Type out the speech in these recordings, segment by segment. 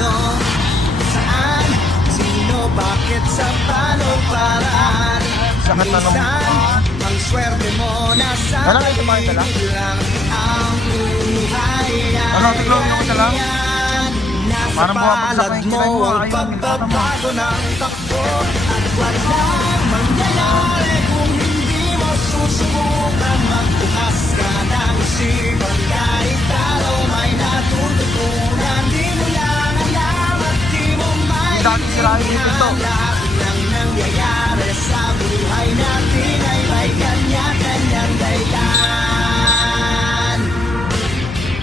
ano, saan, sino, bakit, sa paano, paraan. Minsan, ang swerte mo nasa paligid lang. Ang buhay ay ganyan. Nasa palad mo ang pagbabago ng takbo. At walang mangyayari kung hindi mo susubukan. Magbukas ka ng isipan, kahit talo may natututunan. Di mo lang alam at di mo maintindihan. Lahat ng nangyayari sa buhay natin ay may kanya-kanyang dahilan.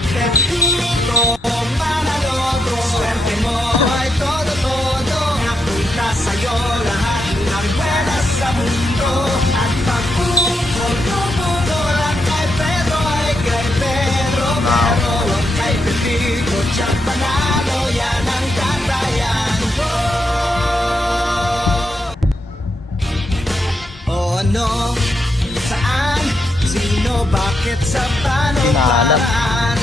Pepito Manaloto, swerte mo ay todo-todo. Napunta sa'yo lahat ng buwenas sa mundo. At pagpuputo lang kay Pedro ay kay Pedro. Pero huwag kay Pepito, siyang panalo, yan ang katayan ko. O ano, saan, sino, bakit, sa paano, paraan.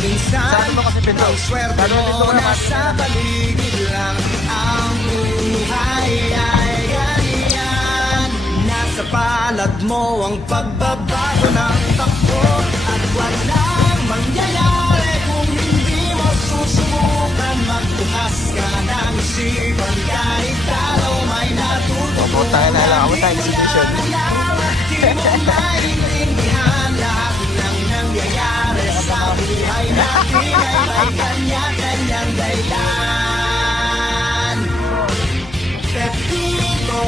Minsan, ang swerte mo nasa paligid lang. Ang buhay ay ganyan. Nasa palad mo ang pagbabago ng takbo. At walang mangyayari kung hindi mo susubukan. Magbukas ka ng isipan, kahit talo may natututunan. Di mo maintindihan lahat ng nangyayari sa buhay natin ay may kanya-kanyang dahilan. Pepito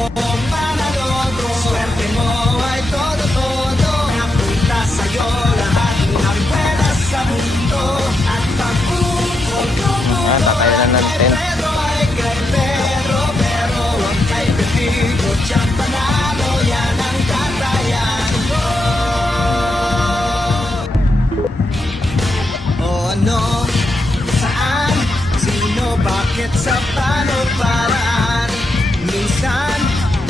Manaloto, swerte mo ay todo-todo. Napunta sa'yo lahat ng buwenas sa mundo. At pagpuputo lang kay Pedro ay kay Pedro. Pero huwag kay Pepito, siyang panalo, yan ang katayan ko. O ano, saan, sino, bakit, sa paano, paraan. Minsan,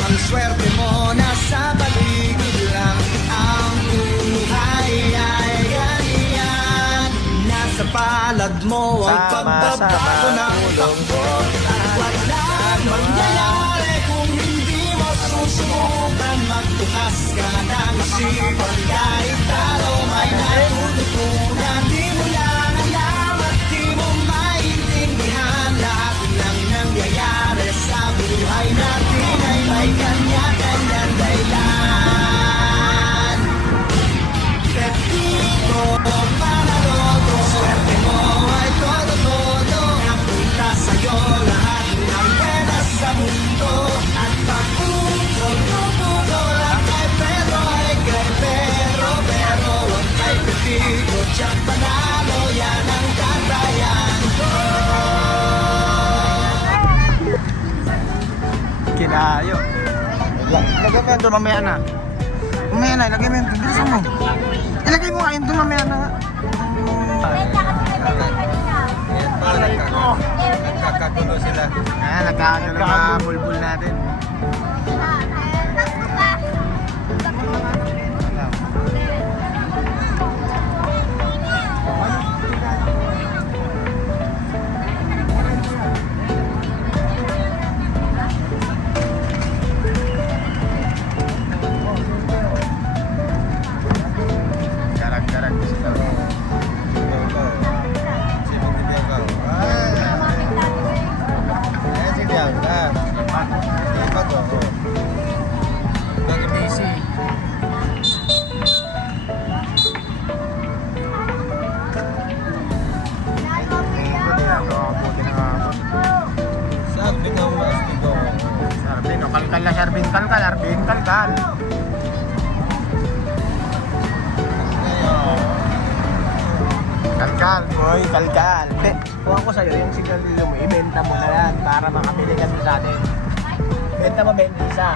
ang swerte mo nasa paligid lang. Ang buhay ay ganyan. Nasa palad mo ang pagbabago ng takbo. At walang mangyayari kung hindi mo susubukan. Magbukas ka ng isipan, kahit talo may natututunan. Di mo lang alam at di mo maintindihan lahat ng nangyayari sa buhay natin ay may kanya-kanyang dahilan. Pepito Manaloto, swerte mo ay todo-todo. Napunta sa'yo lahat ng buwenas sa mundo. At pagpuputo lang kay Pedro ay kay Pedro. Pero huwag kay Pepito, siyang panalo, yan ang katayan ko. Kinayo. Lagay mo yan doon mamaya na. Mamaya na, ilagay mo yan doon. Bilisan mo. Ilagay mo nga yun doon mamaya na. Nagkakagulo sila. Nagkakagulo mga bulbul natin. Garag-garag sila. Si Bianca. Sipag ako. Lagi busy. Sabi nga mo, astig ako. Sarbin, o kalkal na sarbin, kalkal, arbin, kalkal. Kalkal, boy, kalkal. Kuha ko sa'yo yung sigarilyo mo, ibenta mo na yan para makabili ka sa atin. Benta mo 20 isa.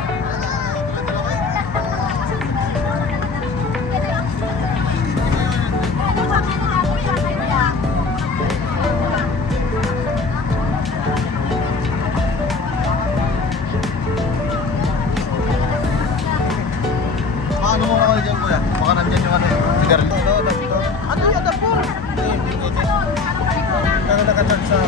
Ano mo mga dyan kuya? Baka nandyan yung ano, sigarilyo. Ano yung adapor? Pero nakatag sa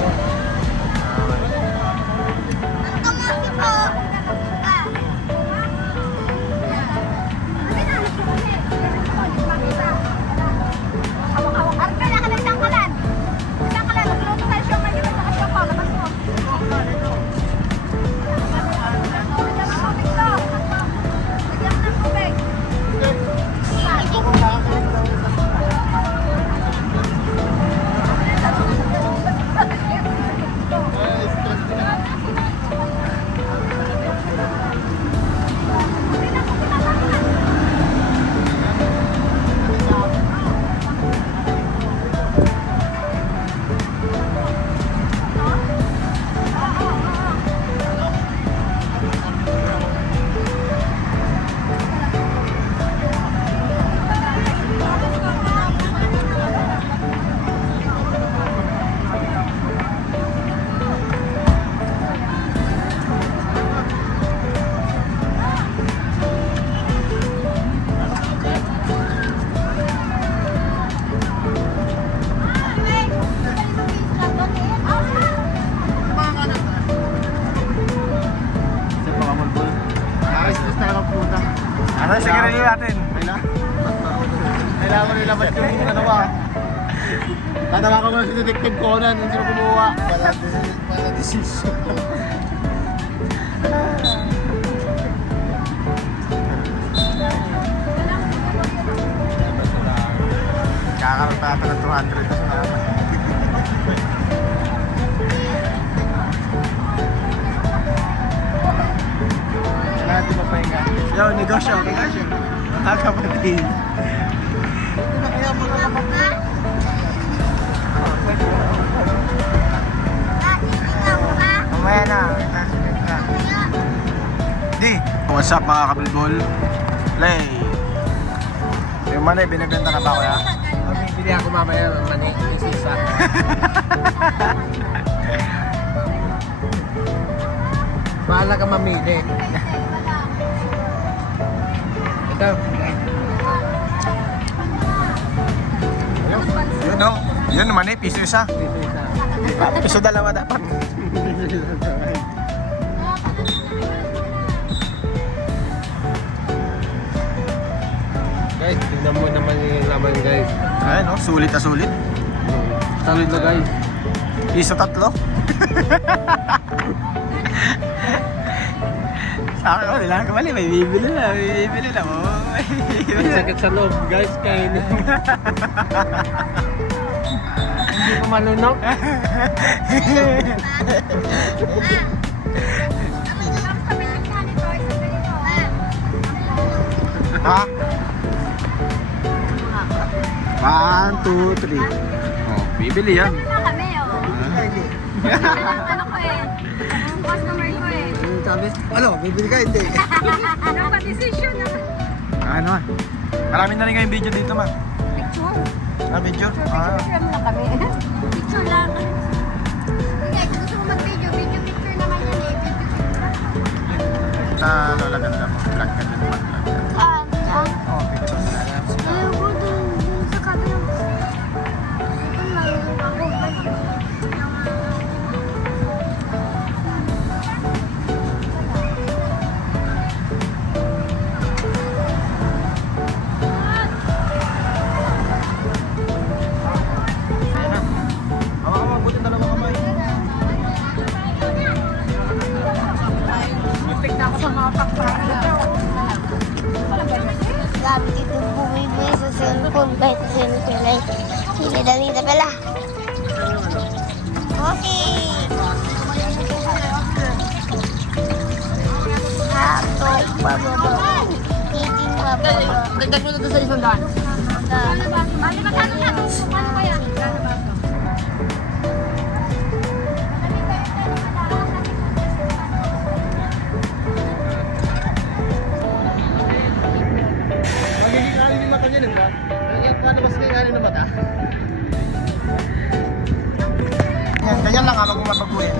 gagawin natin? Kailangan mo nilabas yung ano ba? Tatawa ko muna si Detective Conan, yung sino kumuha. Para decision. Kakaroon pa ata ng 200 na naman. Kailangan natin magpahinga. Yo, negosyo. Mga kapatid. Kaya mga kapatid. Mamaya na. Di. What's up mga kabilbol? Lay. Yung manay, binibenta na ba ko ya? Bibili ako mamaya ng mani, yung sisa. Bahala ka mamili. Ito. Yun no? Yun manay, piso isa. Dito isa. Piso dalawa dapat. Guys, tignan mo naman yung laman guys. Ayan no, sulit na sulit. Salud na guys. Piso tatlo. Sa akin ko, nila kamali, may bibili na. Oh. Ang sakit sa loob guys, kainin. Hindi ko malunok. Ha? 1, 2, 3. Oh, bibili yan. Kami, oh. Ano ko eh. Ang customer ko eh. Sabi, ano, bibili ka hindi. Ano pa decision na? Ano? Marami na rin kayong video dito, ma. Picture. Video? Picture lang kami. Picture lang. Okay, kung gusto mo mag-video, picture naman yan eh. Sa Lola Ganda mo, vlog ka din mag-vlog ka. Oh, picture na lang. Ayaw ko dun sa kabilang. Kung nalulog ako, Hawakan mo, buti dalawang kamay. sa mga pakpara. Gamit ito bumibili sa cellphone kahit sa cellphone ay hinidalita pala. Okay. Hato, bababa. Titing bababa. Dagdag mo na ito sa isang daan. Ano ba? Ano ba? Ano ba yan? Ano ba? Magiging alin yung mata niya, di ba? Kaya palabas na yung alin ng mata. Ganyan lang, wag mo mapaguhin.